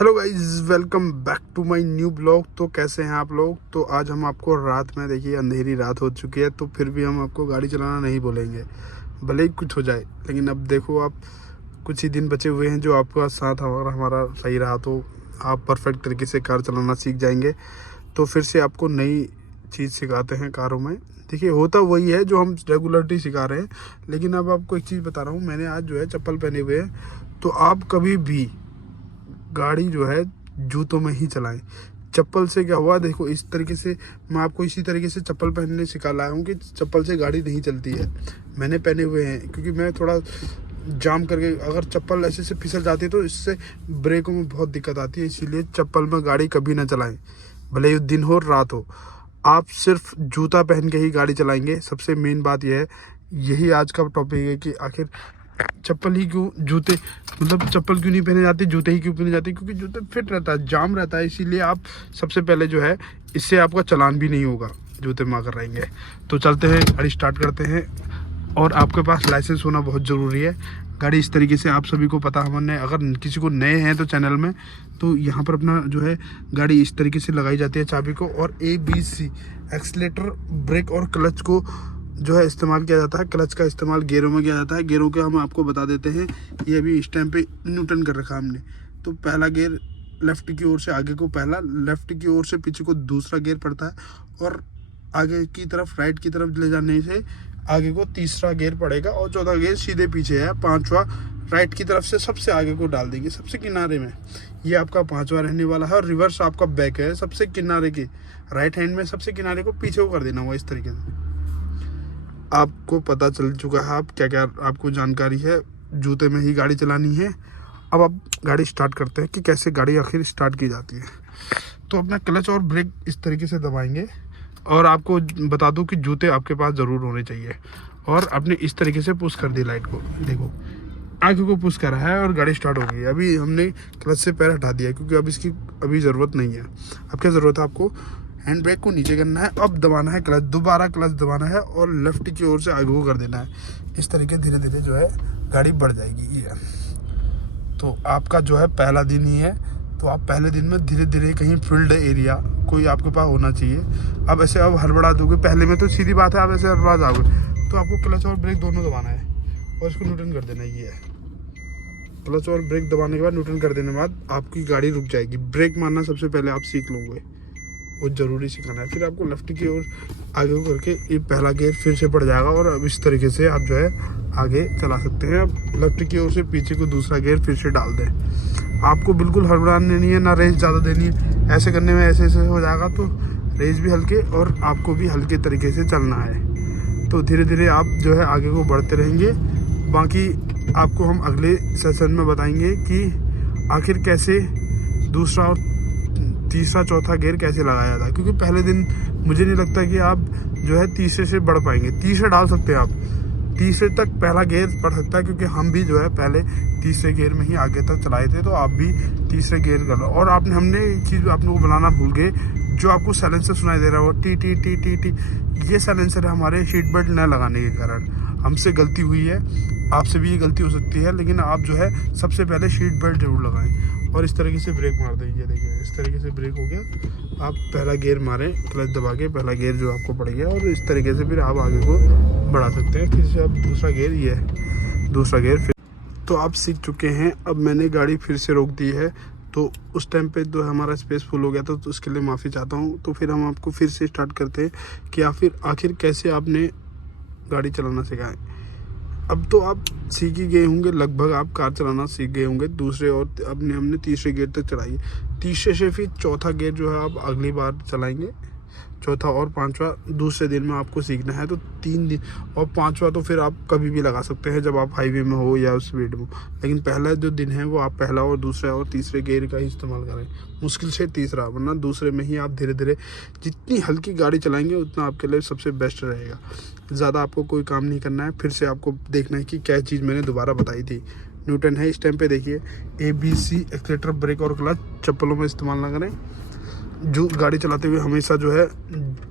Hello guys, welcome back to my new blog. तो कैसे हैं आप लोग। तो आज हम आपको रात में, देखिए अंधेरी रात हो चुकी है, तो फिर भी हम आपको गाड़ी चलाना नहीं बोलेंगे, भले ही कुछ हो जाए। लेकिन अब देखो, आप कुछ ही दिन बचे हुए हैं जो आपका साथ अगर हमारा सही रहा तो आप परफेक्ट तरीके से कार चलाना सीख जाएंगे। तो फिर से आपको नई चीज़ सिखाते हैं कारों में। देखिए, होता वही है जो हम रेगुलरली सिखा रहे हैं, लेकिन अब आपको एक चीज़ बता रहा हूँ। मैंने आज जो है चप्पल पहने हुए हैं, तो आप कभी भी गाड़ी जो है जूतों में ही चलाएं। चप्पल से क्या हुआ, देखो इस तरीके से मैं आपको इसी तरीके से चप्पल पहनने सिखा लाया हूँ कि चप्पल से गाड़ी नहीं चलती है। मैंने पहने हुए हैं क्योंकि मैं थोड़ा जाम करके, अगर चप्पल ऐसे से फिसल जाती है तो इससे ब्रेकों में बहुत दिक्कत आती है। इसीलिए चप्पल में गाड़ी कभी ना चलाएं, भले ही दिन हो रात हो। आप सिर्फ जूता पहन के ही गाड़ी चलाएंगे। सबसे मेन बात यह है, यही आज का टॉपिक है कि आखिर चप्पल ही क्यों, जूते मतलब चप्पल क्यों नहीं पहने जाते, जूते ही क्यों पहने जाते, क्योंकि जूते फिट रहता है, जाम रहता है। इसीलिए आप सबसे पहले जो है, इससे आपका चालान भी नहीं होगा जूते में अगर रहेंगे। तो चलते हैं, गाड़ी स्टार्ट करते हैं। और आपके पास लाइसेंस होना बहुत ज़रूरी है। गाड़ी इस तरीके से, आप सभी को पता, हमने अगर किसी को नए हैं तो चैनल में, तो यहाँ पर अपना जो है गाड़ी इस तरीके से लगाई जाती है चाबी को, और ABC एक्सीलेटर, ब्रेक और क्लच को जो है इस्तेमाल किया जाता है। क्लच का इस्तेमाल गियरों में किया जाता है। गियरों के हम आपको बता देते हैं, ये अभी इस टाइम पे न्यूटन कर रखा हमने। तो पहला गियर लेफ्ट की ओर से आगे को पहला, लेफ्ट की ओर से पीछे को दूसरा गियर पड़ता है, और आगे की तरफ राइट की तरफ ले जाने से आगे को तीसरा गियर पड़ेगा, और चौथा गियर सीधे पीछे है। पांचवा राइट की तरफ से सबसे आगे को डाल देंगे, सबसे किनारे में। ये आपका पांचवा रहने वाला है। और रिवर्स आपका बैक है, सबसे किनारे के राइट हैंड में सबसे किनारे को पीछे को कर देना हुआ। इस तरीके से आपको पता चल चुका है आप क्या क्या आपको जानकारी है। जूते में ही गाड़ी चलानी है। अब आप गाड़ी स्टार्ट करते हैं कि कैसे गाड़ी आखिर स्टार्ट की जाती है। तो अपना क्लच और ब्रेक इस तरीके से दबाएंगे, और आपको बता दूं कि जूते आपके पास ज़रूर होने चाहिए। और आपने इस तरीके से पुश कर दी लाइट को, देखो आगे को पुश करा है और गाड़ी स्टार्ट हो गई। अभी हमने क्लच से पैर हटा दिया क्योंकि अब इसकी अभी ज़रूरत नहीं है। अब क्या ज़रूरत है, आपको हैंड ब्रेक को नीचे करना है, अब दबाना है क्लच, दोबारा क्लच दबाना है और लेफ्ट की ओर से आगे को कर देना है। इस तरीके धीरे धीरे जो है गाड़ी बढ़ जाएगी। ये तो आपका जो है पहला दिन ही है, तो आप पहले दिन में धीरे धीरे कहीं फील्ड एरिया कोई आपके पास होना चाहिए। अब ऐसे अब हड़बड़ा दोगे, पहले में तो सीधी बात है, आप ऐसे हड़बड़ा जाओगे, तो आपको क्लच और ब्रेक दोनों दबाना है और इसको न्यूट्रन कर देना है। ये है क्लच और ब्रेक दबाने के बाद, न्यूट्रन कर देने के बाद आपकी गाड़ी रुक जाएगी। ब्रेक मारना सबसे पहले आप सीख लोगे, वो ज़रूरी सिखाना है। फिर आपको लेफ्ट की ओर आगे को करके ये पहला गियर फिर से पड़ जाएगा, और अब इस तरीके से आप जो है आगे चला सकते हैं। अब लेफ्ट की ओर से पीछे को दूसरा गियर फिर से डाल दें। आपको बिल्कुल हड़बड़ाने नहीं है, ना रेस ज़्यादा देनी है। ऐसे करने में ऐसे ऐसे हो जाएगा, तो रेस भी हल्के और आपको भी हल्के तरीके से चलना है। तो धीरे धीरे आप जो है आगे को बढ़ते रहेंगे। बाकी आपको हम अगले सेशन में बताएंगे कि आखिर कैसे दूसरा और तीसरा चौथा गियर कैसे लगाया था, क्योंकि पहले दिन मुझे नहीं लगता कि आप जो है तीसरे से बढ़ पाएंगे। तीसरे डाल सकते हैं आप, तीसरे तक पहला गियर पड़ सकता है, क्योंकि हम भी जो है पहले तीसरे गियर में ही आगे तक चलाए थे, तो आप भी तीसरे गियर कर लो। और आपने हमने एक चीज़ आप लोग को बनाना भूल गए, जो आपको साइलेंसर सुनाई दे रहा है वो T T T T T, ये साइलेंसर है हमारे सीट बेल्ट न लगाने के कारण। हमसे गलती हुई है, आपसे भी ये गलती हो सकती है, लेकिन आप जो है सबसे पहले सीट बेल्ट जरूर लगाएं। और इस तरीके से ब्रेक मार देंगे, देखिए इस तरीके से ब्रेक हो गया। आप पहला गियर मारें क्लच दबा के, पहला गियर जो आपको पड़ गया, और इस तरीके से फिर आप आगे को बढ़ा सकते हैं। फिर से अब दूसरा गियर, ये है दूसरा गियर। फिर तो आप सीख चुके हैं। अब मैंने गाड़ी फिर से रोक दी है, तो उस टाइम पे जो हमारा स्पेस फुल हो गया था, तो उसके लिए माफ़ी चाहता हूँ। तो फिर हम आपको फिर से स्टार्ट करते हैं कि आखिर कैसे आपने गाड़ी चलाना सिखाएं। अब तो आप सीख ही गए होंगे, लगभग आप कार चलाना सीख गए होंगे। दूसरे और हमने तीसरे गियर तक चलाई है। तीसरे से फिर चौथा गियर जो है आप अगली बार चलाएंगे। चौथा और पांचवा दूसरे दिन में आपको सीखना है, तो 3 दिन। और पांचवा तो फिर आप कभी भी लगा सकते हैं, जब आप हाईवे में हो या स्पीड में। लेकिन पहला जो दिन है वो आप पहला और दूसरा और तीसरे गियर का ही इस्तेमाल करें, मुश्किल से तीसरा, वरना दूसरे में ही आप धीरे धीरे जितनी हल्की गाड़ी चलाएंगे उतना आपके लिए सबसे बेस्ट रहेगा। ज़्यादा आपको कोई काम नहीं करना है। फिर से आपको देखना है कि क्या चीज़ मैंने दोबारा बताई थी। न्यूटन है इस टाइम पे, देखिए ABC एक्सीलेटर, ब्रेक और क्लच चप्पलों में इस्तेमाल ना करें। जो गाड़ी चलाते हुए हमेशा जो है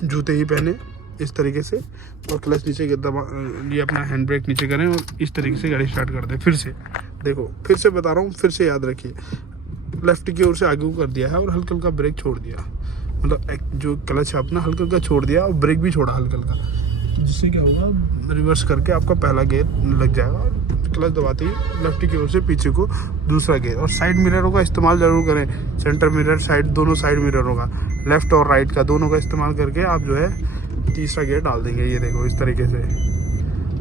जूते ही पहने इस तरीके से, और क्लच नीचे दबा, ये अपना हैंड ब्रेक नीचे करें और इस तरीके से गाड़ी स्टार्ट कर दें। फिर से देखो, फिर से बता रहा हूँ, फिर से याद रखिए। लेफ्ट की ओर से आगे को कर दिया है और हल्का हल्का ब्रेक छोड़ दिया, मतलब जो क्लच है अपना हल्का हल्का छोड़ दिया और ब्रेक भी छोड़ा हल्का हल्का, जिससे क्या होगा रिवर्स करके आपका पहला गियर लग जाएगा और क्लच दबाते ही लेफ्ट की ओर से पीछे को दूसरा गियर। और साइड मिररों का इस्तेमाल ज़रूर करें, सेंटर मिरर साइड दोनों साइड मिररों का, लेफ्ट और राइट का दोनों का इस्तेमाल करके आप जो है तीसरा गियर डाल देंगे। ये देखो इस तरीके से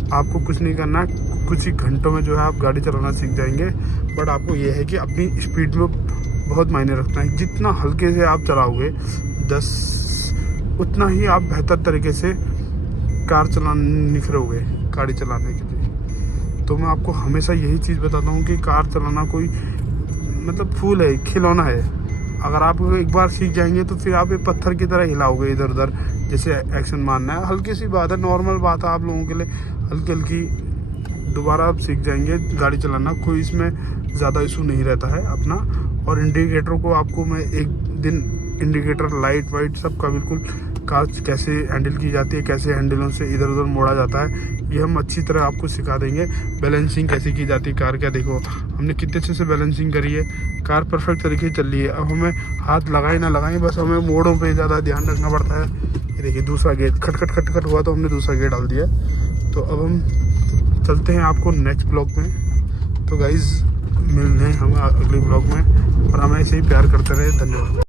आपको कुछ नहीं करना, कुछ ही घंटों में जो है आप गाड़ी चलाना सीख जाएंगे। बट आपको ये है कि अपनी स्पीड में बहुत मायने रखना है, जितना हल्के से आप चलाओगे 10 उतना ही आप बेहतर तरीके से कार चलाने निखरोगे गाड़ी चलाने के लिए। तो मैं आपको हमेशा यही चीज़ बताता हूँ कि कार चलाना कोई मतलब फूल है, खिलौना है। अगर आप एक बार सीख जाएंगे तो फिर आप एक पत्थर की तरह हिलाओगे इधर उधर, जैसे एक्शन मारना है, हल्की सी बात है, नॉर्मल बात है आप लोगों के लिए, हल्की हल्की दोबारा आप सीख जाएंगे गाड़ी चलाना, कोई इसमें ज़्यादा इशू नहीं रहता है अपना। और इंडिकेटर को आपको मैं एक दिन इंडिकेटर लाइट वाइट सबका बिल्कुल कार कैसे हैंडल की जाती है, कैसे हैंडलों से इधर उधर मोड़ा जाता है, ये हम अच्छी तरह आपको सिखा देंगे। बैलेंसिंग कैसे की जाती है कार का, देखो हमने कितने अच्छे से बैलेंसिंग करी है, कार परफेक्ट तरीके से चल रही है। अब हमें हाथ लगाए ना लगाएं, बस हमें मोड़ों पे ज़्यादा ध्यान रखना पड़ता है। ये देखिए दूसरा गेट खटखट खटखट हुआ तो हमने दूसरा गेट डाल दिया। तो अब हम चलते हैं आपको नेक्स्ट ब्लॉग में। तो गाइज़ मिलते हैं हम अगले ब्लॉग में, और हमें ऐसे ही प्यार करते रहे। धन्यवाद।